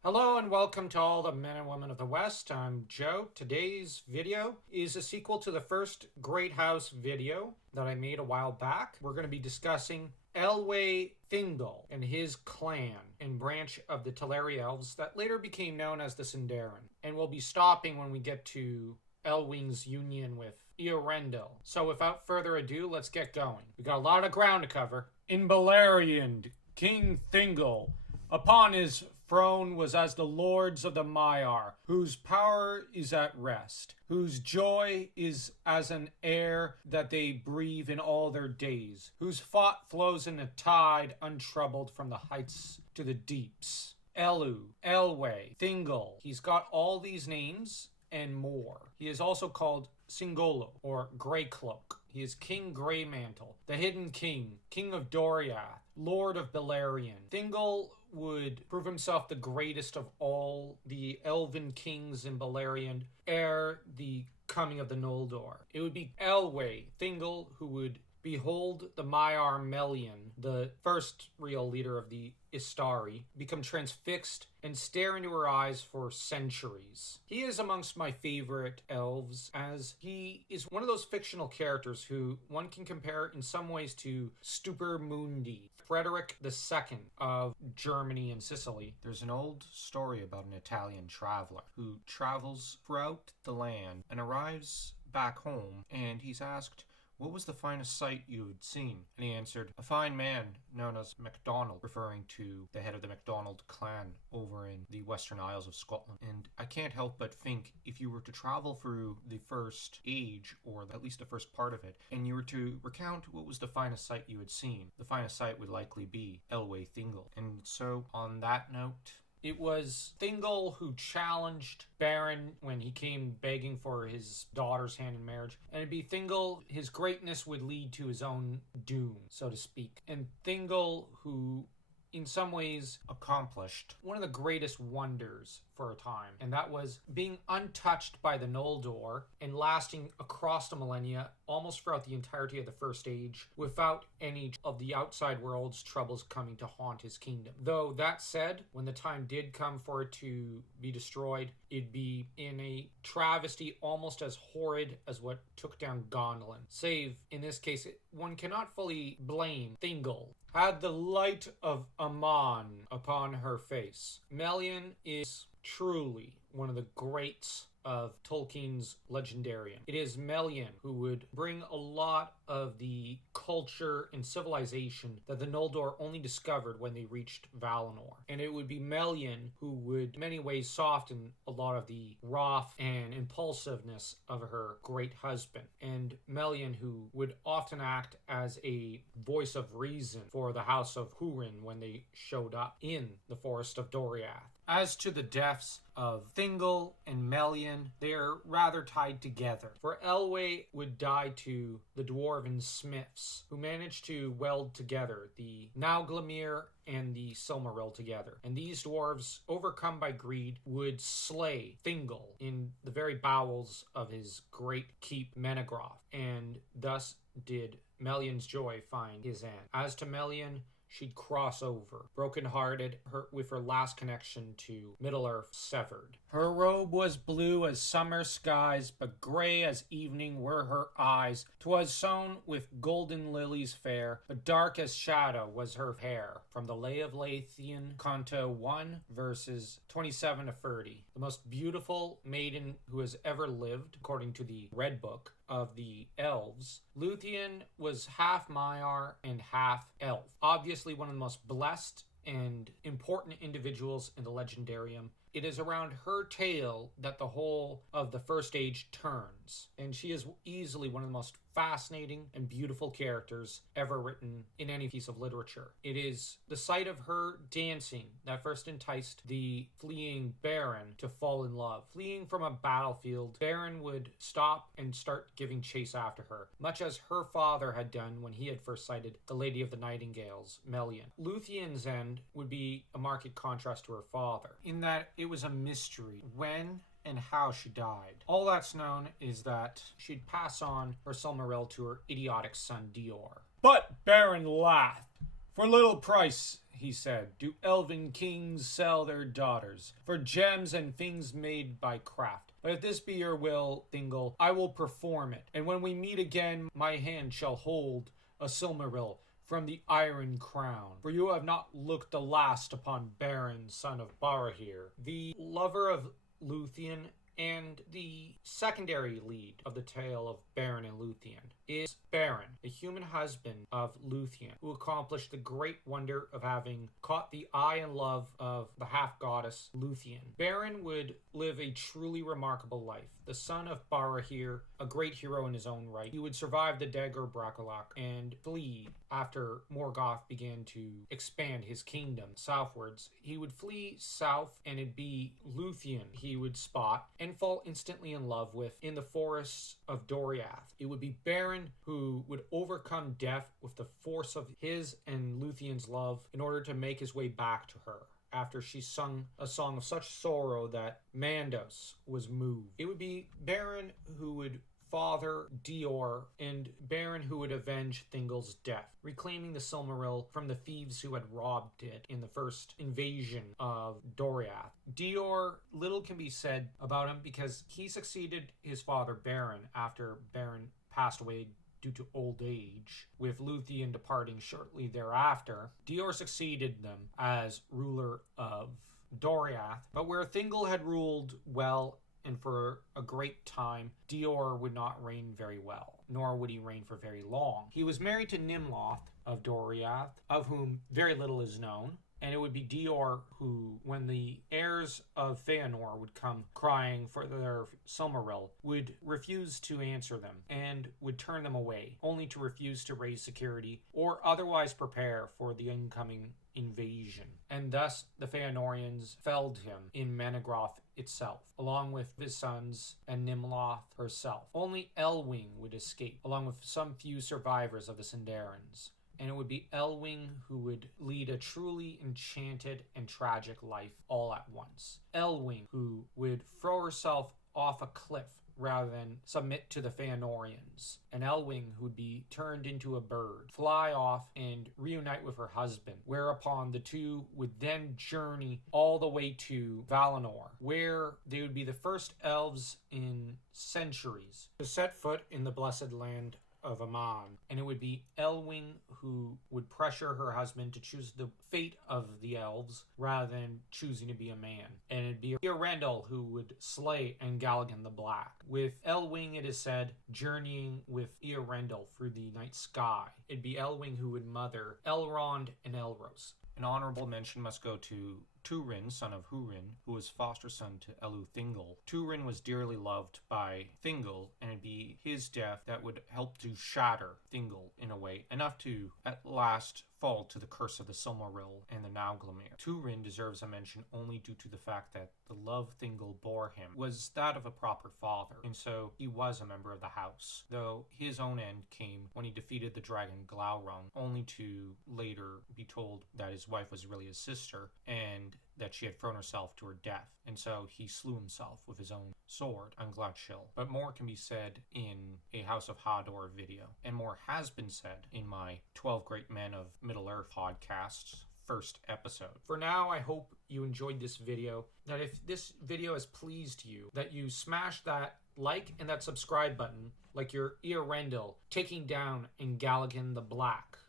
Hello and welcome to all the men and women of the West. I'm Joe. Today's video is a sequel to the first Great House video that I made a while back. We're going to be discussing Elwe Thingol and his clan and branch of the Teleri Elves that later became known as the Sindarin. And we'll be stopping when we get to Elwing's union with Eorendil. So without further ado, let's get going. We got a lot of ground to cover. In Beleriand, King Thingol, upon his throne was as the lords of the Maiar, whose power is at rest, whose joy is as an air that they breathe in all their days, whose thought flows in a tide untroubled from the heights to the deeps. Elwe, Thingol. He's got all these names and more. He is also called Singolo, or Grey Cloak. He is King Greymantle, the Hidden King, King of Doriath, Lord of Beleriand. Thingol would prove himself the greatest of all the elven kings in Beleriand ere the coming of the Noldor. It would be Elwe, Thingol, who would behold the Maiar Melian, the first real leader of the Istari, become transfixed and stare into her eyes for centuries. He is amongst my favorite elves, as he is one of those fictional characters who one can compare in some ways to Stupor Mundi, Frederick II of Germany and Sicily. There's an old story about an Italian traveler who travels throughout the land and arrives back home, and he's asked, "What was the finest sight you had seen?" And he answered, "A fine man known as MacDonald," referring to the head of the MacDonald clan over in the Western Isles of Scotland. And I can't help but think, if you were to travel through the first age, or at least the first part of it, and you were to recount what was the finest sight you had seen, the finest sight would likely be Elwe Thingol. And so, on that note, it was Thingol who challenged Beren when he came begging for his daughter's hand in marriage. And it'd be Thingol, his greatness would lead to his own doom, so to speak. And Thingol, who in some ways accomplished one of the greatest wonders for a time, and that was being untouched by the Noldor and lasting across the millennia, almost throughout the entirety of the First Age, without any of the outside world's troubles coming to haunt his kingdom. Though, that said, when the time did come for it to be destroyed, it'd be in a travesty almost as horrid as what took down Gondolin. Save, in this case, one cannot fully blame Thingol. Had the light of Aman upon her face. Melian is truly one of the greats of Tolkien's legendarium. It is Melian who would bring a lot of the culture and civilization that the Noldor only discovered when they reached Valinor. And it would be Melian who would in many ways soften a lot of the wrath and impulsiveness of her great husband. And Melian who would often act as a voice of reason for the House of Turin when they showed up in the Forest of Doriath. As to the deaths of Thingol and Melian, they are rather tied together. For Elwe would die to the Dwarven smiths, who managed to weld together the Nauglamir and the Silmaril together. And these dwarves, overcome by greed, would slay Thingol in the very bowels of his great keep Menegroth, and thus did Melian's joy find his end. As to Melian, she'd cross over, broken-hearted, with her last connection to Middle-earth severed. Her robe was blue as summer skies, but gray as evening were her eyes. 'Twas sown with golden lilies fair, but dark as shadow was her hair. From the Lay of Luthien, Canto 1, verses 27 to 30. The most beautiful maiden who has ever lived, according to the Red Book of the Elves. Luthien was half Maiar and half elf. Obviously one of the most blessed and important individuals in the legendarium. It is around her tale that the whole of the First Age turns, and she is easily one of the most fascinating and beautiful characters ever written in any piece of literature. It is the sight of her dancing that first enticed the fleeing Beren to fall in love. Fleeing from a battlefield, Beren would stop and start giving chase after her, much as her father had done when he had first sighted the Lady of the Nightingales, Melian. Luthien's end would be a marked contrast to her father, in that it was a mystery when and how she died. All that's known is that she'd pass on her Silmaril to her idiotic son Dior. But Beren laughed. For little price he said, do elven kings sell their daughters for gems and things made by craft. But if this be your will, Thingol, I will perform it. And when we meet again, my hand shall hold a Silmaril from the Iron Crown. For you have not looked the last upon Beren, son of Barahir, the lover of Luthien, and the secondary lead of the tale of Beren and Luthien is Beren, the human husband of Luthien, who accomplished the great wonder of having caught the eye and love of the half-goddess Luthien. Beren would live a truly remarkable life. The son of Barahir, a great hero in his own right, he would survive the Dagor Bracolach and flee after Morgoth began to expand his kingdom southwards. He would flee south, and it'd be Luthien he would spot and fall instantly in love with in the forests of Doriath. It would be Beren who would overcome death with the force of his and Luthien's love in order to make his way back to her, after she sung a song of such sorrow that Mandos was moved. It would be Beren who would father Dior, and Beren who would avenge Thingol's death, reclaiming the Silmaril from the thieves who had robbed it in the first invasion of Doriath. Dior, little can be said about him because he succeeded his father Beren after Beren passed away due to old age, with Luthien departing shortly thereafter. Dior succeeded them as ruler of Doriath, but where Thingol had ruled well and for a great time, Dior would not reign very well, nor would he reign for very long. He was married to Nimloth of Doriath, of whom very little is known, and it would be Dior who, when the heirs of Feanor would come crying for their Silmaril, would refuse to answer them and would turn them away, only to refuse to raise security or otherwise prepare for the incoming invasion. And thus the Feanorians felled him in Menegroth itself, along with his sons and Nimloth herself. Only Elwing would escape, along with some few survivors of the Sindarans. And it would be Elwing who would lead a truly enchanted and tragic life all at once. Elwing who would throw herself off a cliff rather than submit to the Feanorians. And Elwing who would be turned into a bird, fly off and reunite with her husband, whereupon the two would then journey all the way to Valinor, where they would be the first elves in centuries to set foot in the blessed land of Aman. And it would be Elwing who would pressure her husband to choose the fate of the elves rather than choosing to be a man. And it'd be Eärendil who would slay Angalagan the Black, with Elwing, it is said, journeying with Eärendil through the night sky. It'd be Elwing who would mother Elrond and Elros. An honorable mention must go to Turin, son of Hurin, who was foster son to Elu Thingol. Turin was dearly loved by Thingol, and it'd be his death that would help to shatter Thingol in a way, enough to at last fall to the curse of the Silmaril and the Nauglamir. Turin deserves a mention only due to the fact that the love Thingol bore him was that of a proper father, and so he was a member of the house, though his own end came when he defeated the dragon Glaurung, only to later be told that his wife was really his sister, and that she had thrown herself to her death, and so he slew himself with his own sword on Gladshill. But more can be said in a House of Hador video, and more has been said in my 12 Great Men of Middle-earth podcast's first episode. For now, I hope you enjoyed this video, that if this video has pleased you, that you smash that like and that subscribe button, like your Eärendil taking down Angalagan the Black.